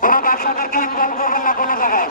কোনো ব্যবসাদারকে ইনভলভ করবেন না কোনো জায়গায়।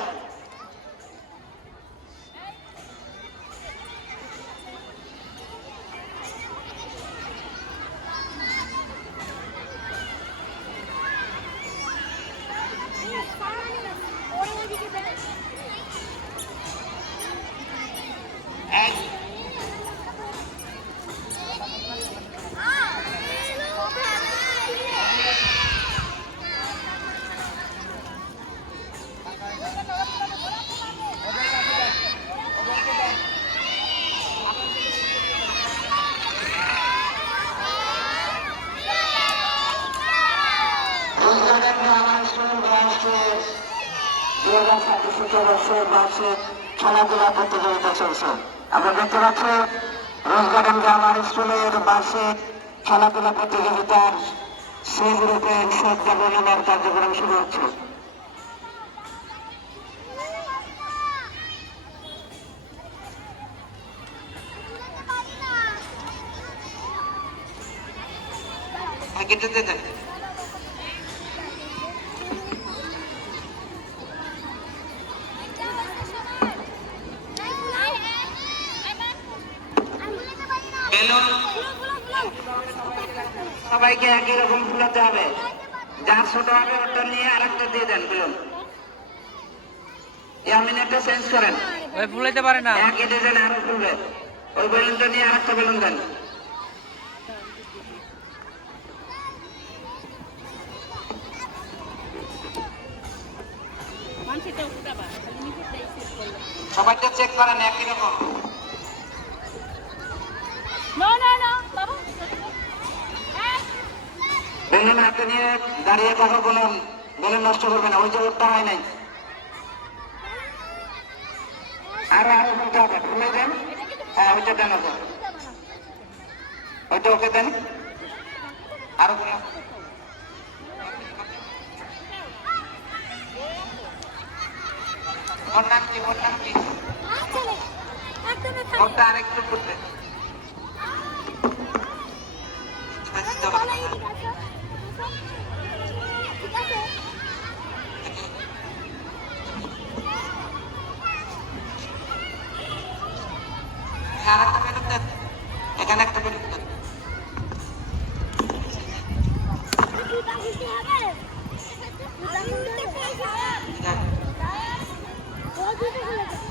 দু হাজার ছাব্বিশ বছর বয়সে খেলাধুলা প্রতিযোগিতা চলছে। আমরা দেখতে পাচ্ছি, রোজ গার্ডেন গ্রামার স্কুলের বার্ষিক খেলাধুলা প্রতিযোগিতার সে গ্রুপের শেষ জাগরণের কার্যক্রম শুরু হচ্ছে। সবাইকে একই রকম ফুলাতে হবে? যার ছোট হবে ওটা নিয়ে আরেকটা দিয়ে দেন বেলুন। ইয়ামিনেটটা চেঞ্জ করেন। ওই ফুলাইতে পারে না। একই ডিজাইন আরও ফুলবে। ওই বেলুনটা নিয়ে আরেকটা বেলুন দেন। সবাইটা চেক করেন একই রকম। বেলুন হাতে নিয়ে দাঁড়িয়ে থাকো কোনো বেলুন নষ্ট করবে না ওই যে ওটা হয় নাই। আরও আরও ফুলতে হবে ফুলে দেন। হ্যাঁ ওইটা দেন ওইটা ওকে দেন। আরও ফুলে ওর নাম কি? ওর নাম কি? চলে। একদমই থাক। ওটা আরেকটু ফুটবে বলো, এদিকে আসো। ঠিক আছে? আরেকটা বেলুন দেন এখানে একটা বেলুন দেন দুটা খুশি হবে? দুটা খুশি হবে? দেন। ও দুটো খুলে দাও।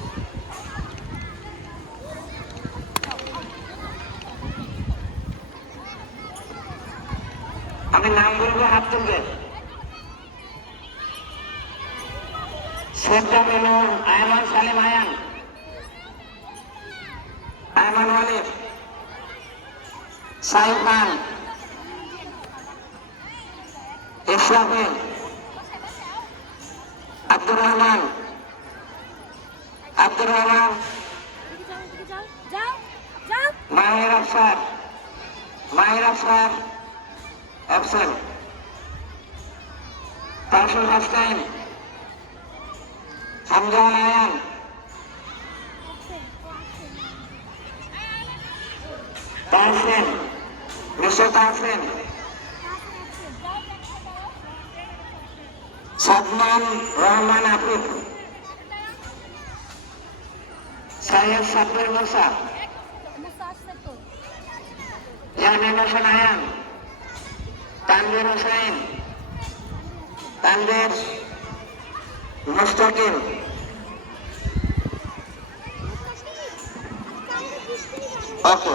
আমি নাম বলব হাত তুলবে। শেখটা বেলুন আয়মান সালিম আয়ান। আয়মান ওয়ালিদ সাইফ খান। ইসরাফিল আব্দুর রহমান। আব্দুর রহমান। মাহির আফসার মাহির আফসার অ্যাবসেন্ট তারসুল হাসনাইন হামজা নায়ান তাহসেন মিশর তাহসেন সাদমান রহমান আফিফ সাহেব সাব্বির মুসা ইয়ামিন হোসেন আয়ান তানভীর হোসেন তানভীর মুস্তাকিম। ওকে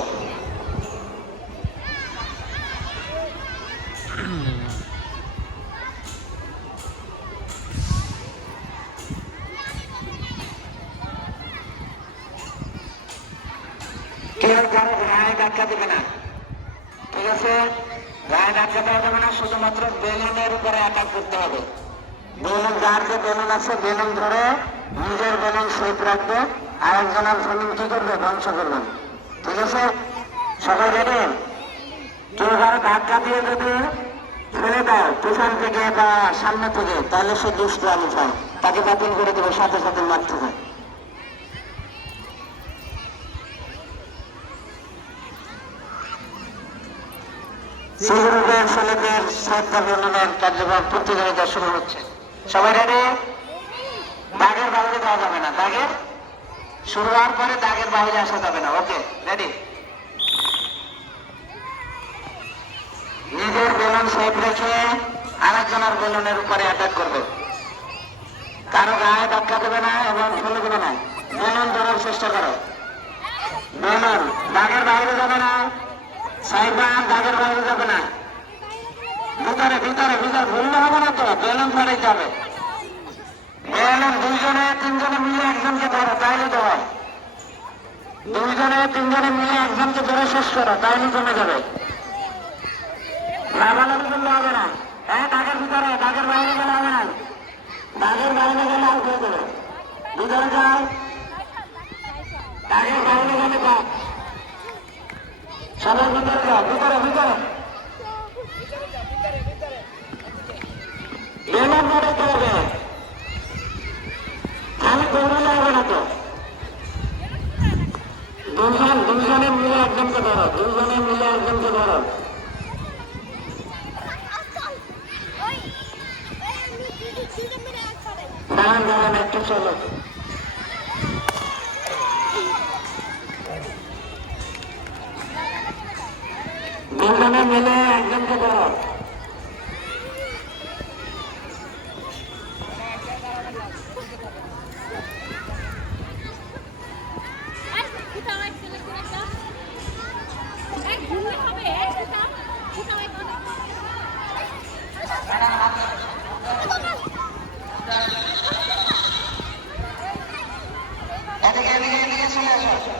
কেউ কারও গায়ে ধাক্কা দেবে না। ঠিক আছে? গায়ে ধাক্কা দেওয়া যাবে না, শুধুমাত্র বেলুনের উপরে অ্যাটাক করতে হবে। বেলুন, যার যে বেলুন আছে, বেলুন ধরে নিজের বেলুন সেফ রাখবে আর একজনের বেলুন কি করবে? ধ্বংস করবেন ঠিক আছে? সবাই রেডি কেউ কারও ধাক্কা দিয়ে যদি ফেলে দাও, পেছন থেকে বা সামনে থেকে, তাহলে সে দুষ্ট পাই তাকে বাতিল করে দেবে, সাথে সাথে মাঠ থেকে নিজের বেলুন সেট রেখে আরেকজনের বেলুনের উপরে অ্যাটাক করবে। কারও গায়ে ধাক্কা দেবে না এবং ফেলে দেবে না। বেলুন ধরার চেষ্টা করো। বেলুন, দাগের বাইরে যাবে না। সাইবার দাগের বাইরে যাবে না। ভিতরে ভিতরে ভিতরে ভুললে হবে না তো, বেলুন ফেলে যাবে। দুইজনে, তিনজনে মিলে একজনকে ধরো, তাইলে তো দুইজনে, তিনজনে মিলে একজনকে ধরে শেষ করো, তাইলে কমে যাবে। লাভালাভি করলে হবে না। হ্যাঁ দাগের ভিতরে, দাগের বাইরে গেলে হবে না। দাগের বাইরে গেলে আউট হয়ে যাবে ভিতরে যাও। দাগের বাইরে গেলে সবাই ভিতরে যাও ভিতরে ভিতরে বেলুন ধরাইতে হবে খালি দৌড়ালে হবে না তো দুজন দুজনে মিলে একজনকে ধরো দুজনে মিলে একজনকে ধরো আমি দাঁড়ান দাঁড়ান একটু চলো দুজনে মিলে একজনকে ধরো আর ফুটা ওই ছেলে ছেলে একটা এক ঘুরলে হবে এক ফুটা ফুটা ওই কোন এদিকে এদিকে এদিকে চলে আসো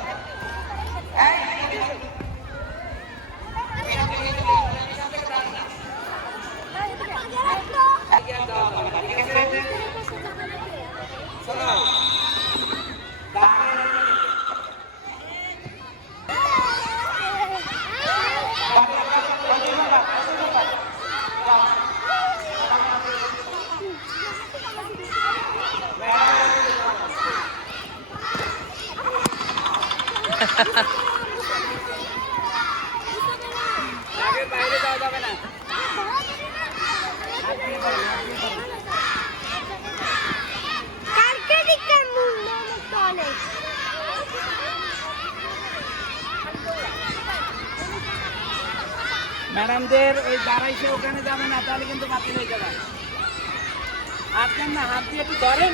ম্যাডামদের ওই দাঁড়াইছে ওখানে যাবে না, তাহলে কিন্তু বাতিল হয়ে যাবে। আপনার না, হাত দিয়ে একটু ধরেন।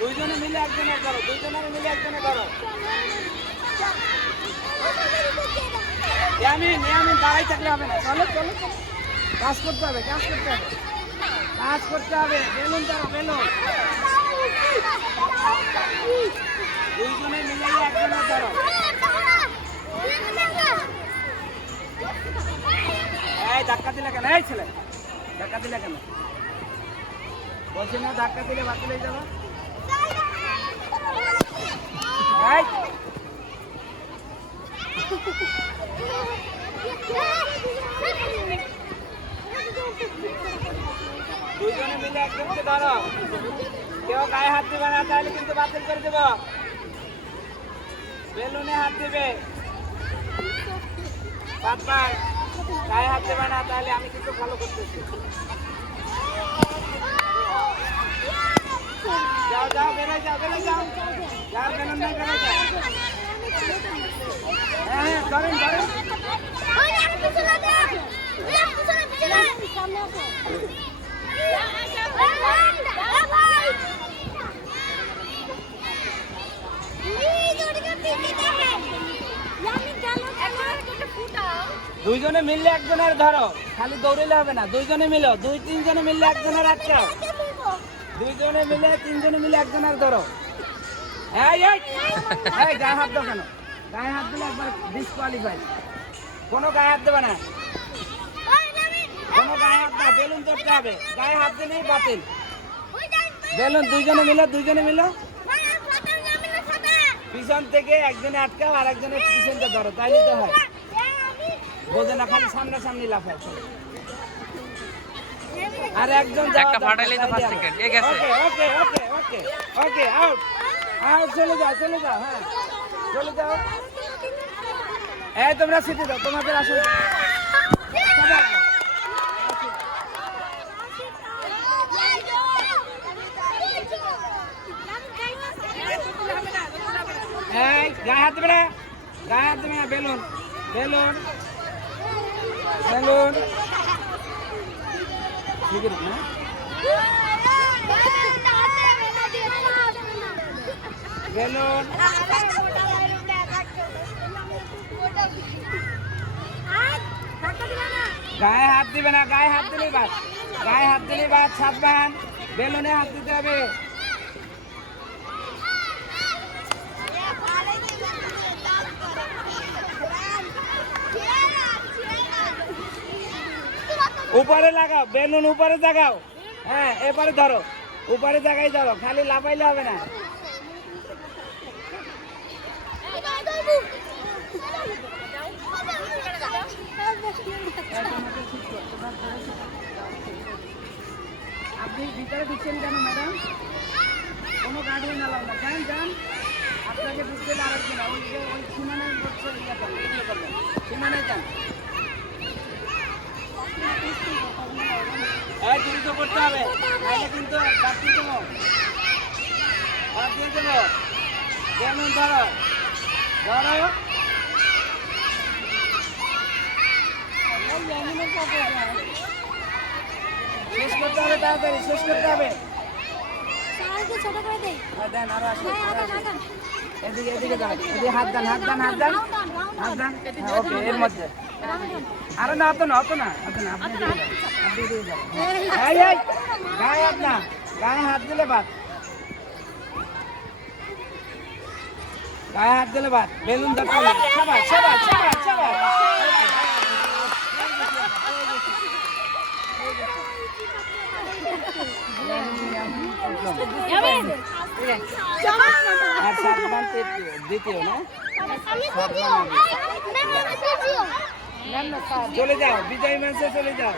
দুইজনে মিলে একজনের ধরো, দুইজনের মিলে একজনে ধরো। ইয়ামিন ইয়ামিন দাঁড়াই থাকলে হবে না। চলো চলো। কাজ করতে হবে, কাজ করতে হবে। কাজ করতে হবে। বেলুন ধরো, বেলুন। দুইজনে মিলে একজনের ধরো। এই, ধাক্কা দিলে কেন? এই ছেলে, ধাক্কা দিলে কেন? বলছি না, ধাক্কা দিলে বাতিল যাবে? এই দুইজনে মিলে একজনকে ধরো কেউ গায়ে হাত দিবে না, তাহলে কিন্তু বাতিল করে দেব। বেলুনে হাত দিবে। পাঁচবার গায়ে হাত দেবে না, তাহলে আমি কিন্তু ভালো করতেছি। দুইজনে মিললে একজনের ধরো, খালি দৌড়িলে হবে না। দুইজনে মিলো, দুই, তিনজনে মিললে একজনের আটকাও। দুইজনে মিলে, তিনজনে মিলে একজনের ধরো। এই এই গায়ে হাত দাও কেন? গায়ে হাত দিলে একবার ডিসকোয়ালিফাই কোনো গায়ে হাত দেবে না। কোনো গায়ে হাত না, বেলুন ধরতে হবে। গায়ে হাত দিলেই বাতিল। বেলুন দুইজনে মিলো দুইজনে মিলো। পিছন থেকে একজনে আটকাও আর একজনের পিছনটা ধরো, তাইলে তো হয়। বোঝে না, খালি সামনাসামনি লাফায়। আর একজন একটা ফাটাইলেই তো first second, এ গেছে। ওকে ওকে ওকে ওকে ওকে আউট আউট চলে যাও চলে যাও হ্যাঁ। চলে যাও। এই তোমরা সিটে দাও তোমাদের আসল এই গায়ে হাত দেবে না? গায়ে হাত দেবে না বেলুন বেলুন বেলুন ঠিক আছে না বেলুন। গায়ে হাত দিবে না গায়ে হাত দিলেই বাদ গায়ে হাত দিলেই বাদ সাবধান বেলুনে হাত দিতে হবে উপরে লাগাও বেলুন উপরে জাগাও। হ্যাঁ এপারে ধরো। উপরে জায়গায় ধরো, খালি লাফাইলে হবে না। আপনি ভিতরে ঢুকছেন কেন, ম্যাডাম? কোনো গার্ডিয়ান আলাও না যান যান। আপনাকে ঢুকতে আর একজন ওই ওই সীমানায় ইয়ে ইয়ে। সীমানায় যান। এই দ্রুত করতে হবে। নাহলে কিন্তু বাদ দিয়ে দেবো। বাদ দিয়ে দেবো। কেমন ধরো। ধরো। শেষ করতে হবে তাড়াতাড়ি শেষ করতে হবে। ছোট করে দেই। আর দেন আরও হ্যাঁ, হ্যাঁ, আসুন। হ্যাঁ। এদিকে এদিকে দাঁড়ান। এদিকে হাত দেন হাত দেন হাত দেন। হাত দেন। হ্যাঁ, ওকে এর মধ্যে। আরে না অত না অত না অত না, আপনি এদিকে যান। এই এই, গায়ে হাত না, গায়ে হাত দিলে বাদ। গায়ে হাত দিলে বাদ, বেলুন হবে সবাই সবাই সবাই সবাই দ্বিতীয় না? চলে যাও বিজয় মঞ্চে চলে যাও।